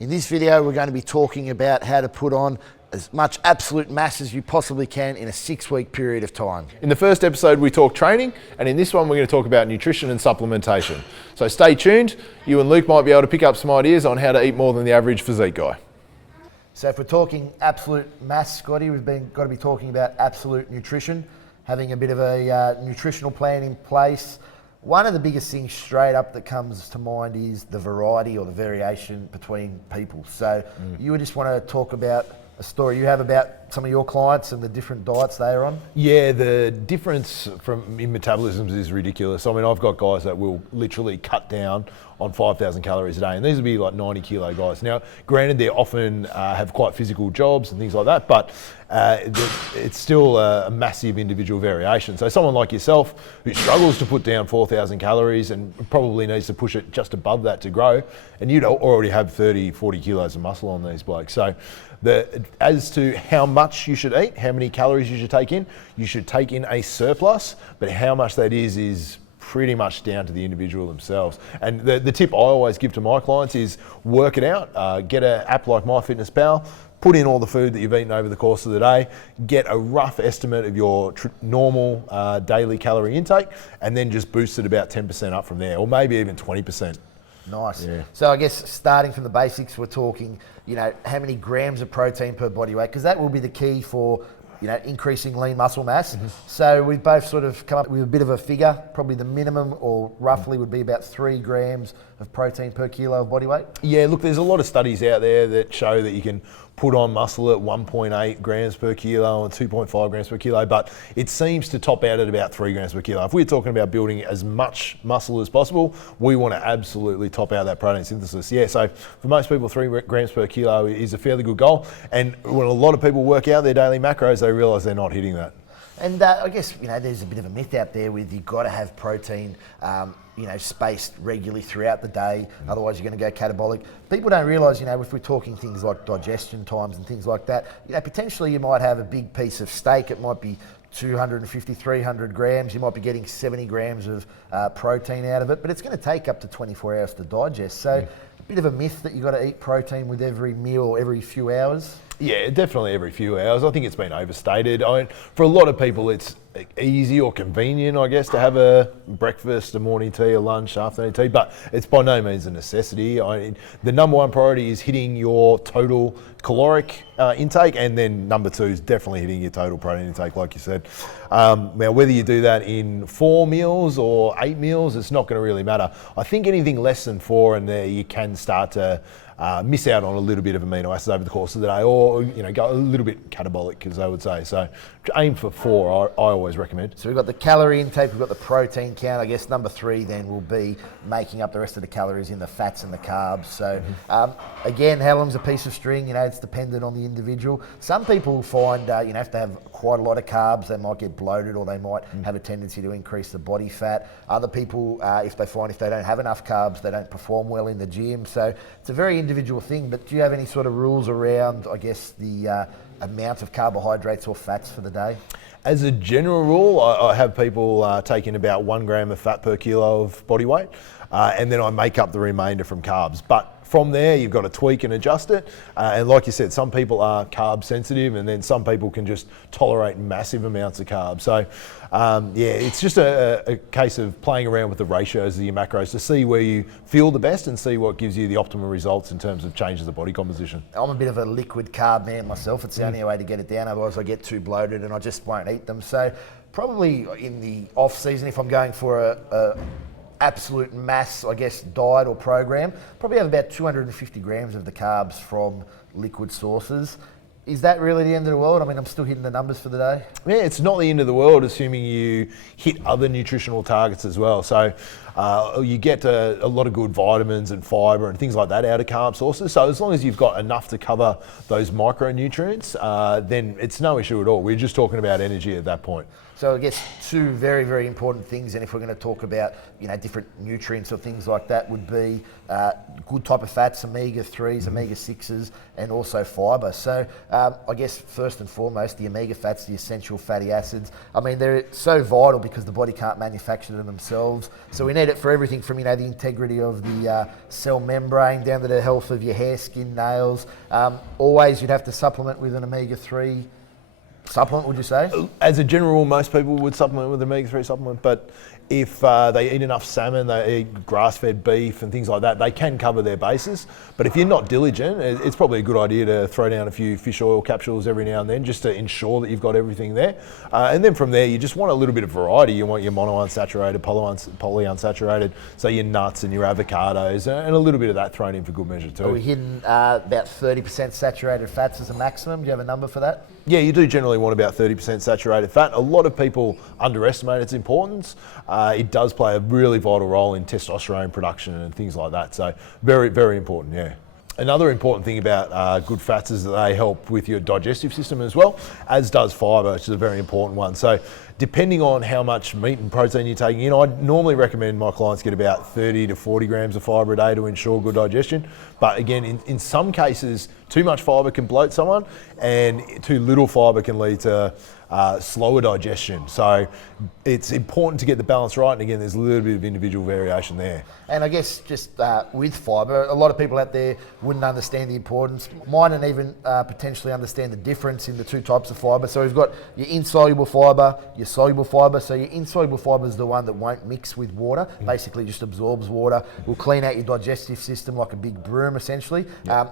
In this video, we're going to be talking about how to put on as much absolute mass as you possibly can in a 6-week period of time. In the first episode, we talked training, and in this one, we're going to talk about nutrition and supplementation. So stay tuned. You and Luke might be able to pick up some ideas on how to eat more than the average physique guy. So if we're talking absolute mass, Scotty, we've got to be talking about absolute nutrition, having a bit of a nutritional plan in place. One of the biggest things straight up that comes to mind is the variety or the variation between people. So you would just want to talk about a story you have about some of your clients and the different diets they are on? Yeah, the difference in metabolisms is ridiculous. I mean, I've got guys that will literally cut down on 5,000 calories a day, and these will be like 90 kilo guys. Now, granted, they often have quite physical jobs and things like that, but it's still a massive individual variation. So someone like yourself who struggles to put down 4,000 calories and probably needs to push it just above that to grow, and you'd already have 30, 40 kilos of muscle on these blokes. So as to how much you should eat, how many calories you should take in a surplus, but how much that is pretty much down to the individual themselves. And the tip I always give to my clients is work it out. Get an app like MyFitnessPal, put in all the food that you've eaten over the course of the day, get a rough estimate of your normal daily calorie intake, and then just boost it about 10% up from there, or maybe even 20%. Nice. Yeah. So I guess starting from the basics, we're talking, how many grams of protein per body weight, because that will be the key for, increasing lean muscle mass. Mm-hmm. So we've both sort of come up with a bit of a figure. Probably the minimum or roughly would be about 3 grams of protein per kilo of body weight. Yeah, look, there's a lot of studies out there that show that you can put on muscle at 1.8 grams per kilo and 2.5 grams per kilo, but it seems to top out at about 3 grams per kilo. If we're talking about building as much muscle as possible, we want to absolutely top out that protein synthesis. Yeah, so for most people, 3 grams per kilo is a fairly good goal. And when a lot of people work out their daily macros, they realise they're not hitting that. And I guess, there's a bit of a myth out there with you've got to have protein, spaced regularly throughout the day, otherwise you're going to go catabolic. People don't realise, if we're talking things like digestion times and things like that, potentially you might have a big piece of steak, it might be 250, 300 grams, you might be getting 70 grams of protein out of it, but it's going to take up to 24 hours to digest. So a bit of a myth that you've got to eat protein with every meal or every few hours. Yeah, definitely every few hours. I think it's been overstated. For a lot of people, it's easy or convenient, I guess, to have a breakfast, a morning tea, a lunch, afternoon tea, but it's by no means a necessity. The number one priority is hitting your total caloric intake, and then number 2 is definitely hitting your total protein intake, like you said. Now, whether you do that in 4 meals or 8 meals, it's not going to really matter. I think anything less than 4 and there, you can start to miss out on a little bit of amino acids over the course of the day, or go a little bit catabolic, as I would say. So aim for 4, I always recommend. So we've got the calorie intake, we've got the protein count. I guess number 3 then will be making up the rest of the calories in the fats and the carbs. So again, how long's a piece of string? It's dependent on the individual. Some people find, if they have quite a lot of carbs, they might get bloated, or they might have a tendency to increase the body fat. Other people, if they don't have enough carbs, they don't perform well in the gym. So it's a very individual thing, but do you have any sort of rules around, I guess, the amount of carbohydrates or fats for the day? As a general rule, I have people taking about 1 gram of fat per kilo of body weight, and then I make up the remainder from carbs. But from there, you've got to tweak and adjust it. And like you said, some people are carb sensitive, and then some people can just tolerate massive amounts of carbs. So it's just a case of playing around with the ratios of your macros to see where you feel the best and see what gives you the optimal results in terms of changes of body composition. I'm a bit of a liquid carb man myself. It's the only way to get it down, otherwise I get too bloated and I just won't eat them. So probably in the off season, if I'm going for a absolute mass, I guess, diet or program, probably have about 250 grams of the carbs from liquid sources. Is that really the end of the world? I mean, I'm still hitting the numbers for the day. Yeah, it's not the end of the world, assuming you hit other nutritional targets as well. So you get a lot of good vitamins and fibre and things like that out of carb sources. So as long as you've got enough to cover those micronutrients, then it's no issue at all. We're just talking about energy at that point. So I guess 2 very, very important things, and if we're going to talk about different nutrients or things like that, would be good type of fats, omega-3s, omega-6s, and also fibre. So I guess first and foremost, the omega fats, the essential fatty acids, I mean, they're so vital because the body can't manufacture them themselves. So we need need it for everything from, the integrity of the cell membrane down to the health of your hair, skin, nails. Always you'd have to supplement with an omega-3 supplement, would you say? As a general rule, most people would supplement with an omega-3 supplement, but if they eat enough salmon, they eat grass-fed beef and things like that, they can cover their bases. But if you're not diligent, it's probably a good idea to throw down a few fish oil capsules every now and then just to ensure that you've got everything there. And then from there, you just want a little bit of variety. You want your monounsaturated, polyunsaturated, so your nuts and your avocados, and a little bit of that thrown in for good measure too. Are we hitting about 30% saturated fats as a maximum? Do you have a number for that? Yeah, you do generally want about 30% saturated fat. A lot of people underestimate its importance. It does play a really vital role in testosterone production and things like that. So very, very important, yeah. Another important thing about good fats is that they help with your digestive system as well, as does fibre, which is a very important one. So depending on how much meat and protein you're taking in, I normally recommend my clients get about 30 to 40 grams of fibre a day to ensure good digestion. But again, in some cases, too much fibre can bloat someone, and too little fibre can lead to slower digestion. So it's important to get the balance right, and again, there's a little bit of individual variation there. And I guess just with fibre, a lot of people out there wouldn't understand the importance, mightn't even potentially understand the difference in the two types of fibre. So we've got your insoluble fibre, your soluble fibre. So your insoluble fibre is the one that won't mix with water, basically just absorbs water, will clean out your digestive system like a big broom essentially.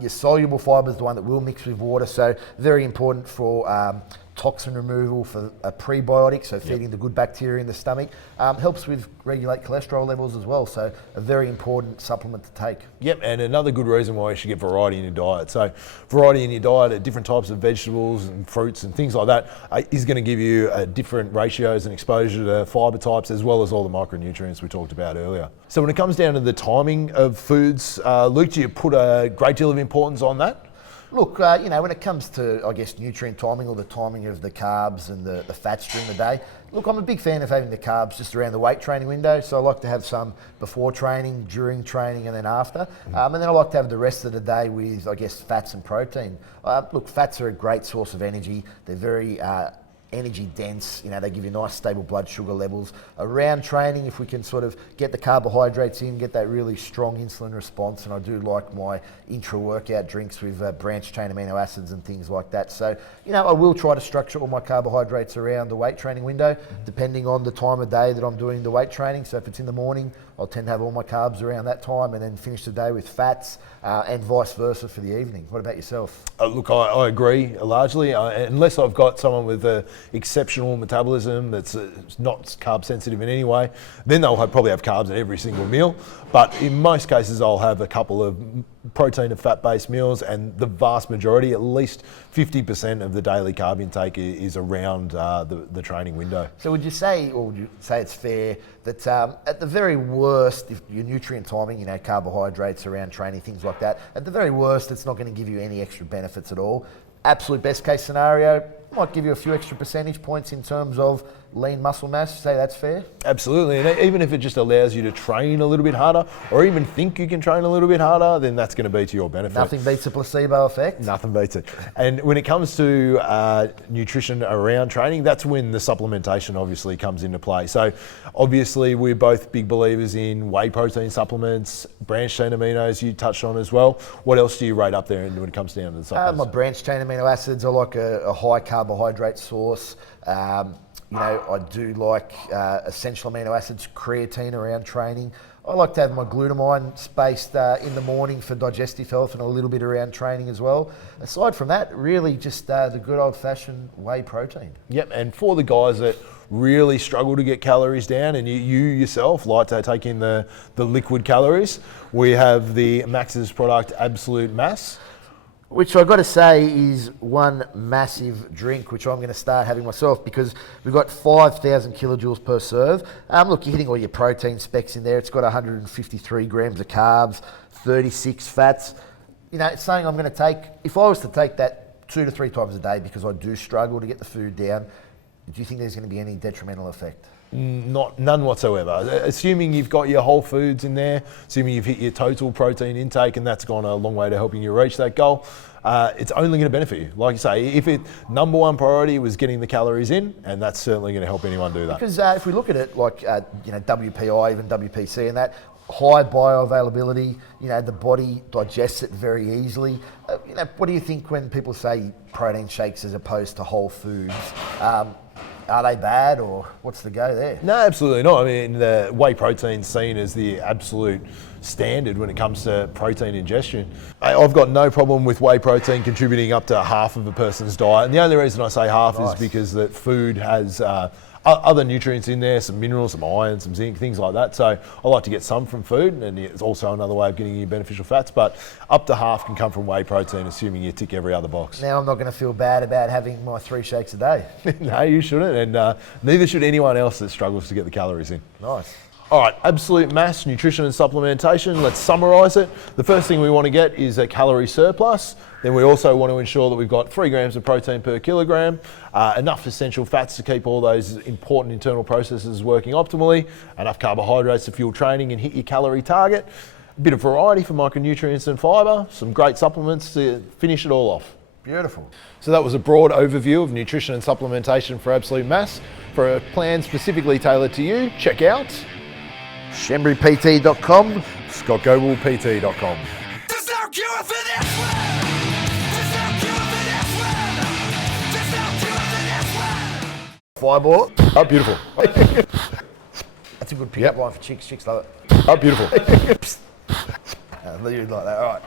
Your soluble fibre is the one that will mix with water, so very important for toxin removal, for a prebiotic, so feeding the good bacteria in the stomach. Helps with regulate cholesterol levels as well, so a very important supplement to take. Yep, and another good reason why you should get variety in your diet. So variety in your diet at different types of vegetables and fruits and things like that is going to give you different ratios and exposure to fibre types, as well as all the micronutrients we talked about earlier. So when it comes down to the timing of foods, Luke, do you put a great deal of importance on that? Look, when it comes to, I guess, nutrient timing or the timing of the carbs and the fats during the day, look, I'm a big fan of having the carbs just around the weight training window. So I like to have some before training, during training, and then after. And then I like to have the rest of the day with, I guess, fats and protein. Look, fats are a great source of energy. They're very energy dense, they give you nice stable blood sugar levels. Around training, if we can sort of get the carbohydrates in, get that really strong insulin response, and I do like my intra-workout drinks with branched chain amino acids and things like that. So, I will try to structure all my carbohydrates around the weight training window, depending on the time of day that I'm doing the weight training. So if it's in the morning, I'll tend to have all my carbs around that time and then finish the day with fats, and vice versa for the evening. What about yourself? Look, I agree largely, unless I've got someone with a exceptional metabolism that's not carb sensitive in any way, then they'll probably have carbs at every single meal. But in most cases, I'll have a couple of protein and fat-based meals, and the vast majority, at least 50% of the daily carb intake is around the training window. So would you say it's fair that at the very worst, if your nutrient timing, carbohydrates around training, things like that, at the very worst, it's not going to give you any extra benefits at all? Absolute best case scenario, might give you a few extra percentage points in terms of lean muscle mass. Say that's fair? Absolutely, and even if it just allows you to train a little bit harder, or even think you can train a little bit harder, then that's going to be to your benefit. Nothing beats a placebo effect. Nothing beats it. And when it comes to nutrition around training, that's when the supplementation obviously comes into play. So obviously we're both big believers in whey protein supplements, branched chain aminos you touched on as well. What else do you rate up there when it comes down to the supplements? My branched chain amino acids, I like a high carbohydrate source. I do like essential amino acids, creatine around training. I like to have my glutamine spaced in the morning for digestive health and a little bit around training as well. Aside from that, really just the good old-fashioned whey protein. Yep, and for the guys that really struggle to get calories down, and you yourself like to take in the liquid calories, we have the Max's product Absolute Mass, which I've got to say is one massive drink, which I'm going to start having myself, because we've got 5,000 kilojoules per serve. Look, you're hitting all your protein specs in there. It's got 153 grams of carbs, 36 fats. It's something I'm going to take. If I was to take that 2 to 3 times a day, because I do struggle to get the food down, do you think there's going to be any detrimental effect? None whatsoever. Assuming you've got your whole foods in there, assuming you've hit your total protein intake, and that's gone a long way to helping you reach that goal, it's only going to benefit you. Like you say, if it number one priority was getting the calories in, and that's certainly going to help anyone do that. Because if we look at it like WPI, even WPC, and that high bioavailability, the body digests it very easily. What do you think when people say protein shakes as opposed to whole foods? Are they bad, or what's the go there? No, absolutely not. I mean, the whey protein's seen as the absolute standard when it comes to protein ingestion. I've got no problem with whey protein contributing up to half of a person's diet. And the only reason I say half is because that food has other nutrients in there, some minerals, some iron, some zinc, things like that. So I like to get some from food, and it's also another way of getting you beneficial fats, but up to half can come from whey protein, assuming you tick every other box. Now I'm not going to feel bad about having my 3 shakes a day. No, you shouldn't, and neither should anyone else that struggles to get the calories in. Nice. All right, absolute mass, nutrition and supplementation. Let's summarise it. The first thing we want to get is a calorie surplus. Then we also want to ensure that we've got 3 grams of protein per kilogram, enough essential fats to keep all those important internal processes working optimally, enough carbohydrates to fuel training and hit your calorie target, a bit of variety for micronutrients and fibre, some great supplements to finish it all off. Beautiful. So that was a broad overview of nutrition and supplementation for absolute mass. For a plan specifically tailored to you, check out SchembriPT.com, ScottGoblePT.com. There's no cure for this one! There's no cure for this one! There's no cure for this one! Fireball. Oh, beautiful. That's a good pickup line for chicks. Chicks love it. Oh, beautiful. You'd like that. All right.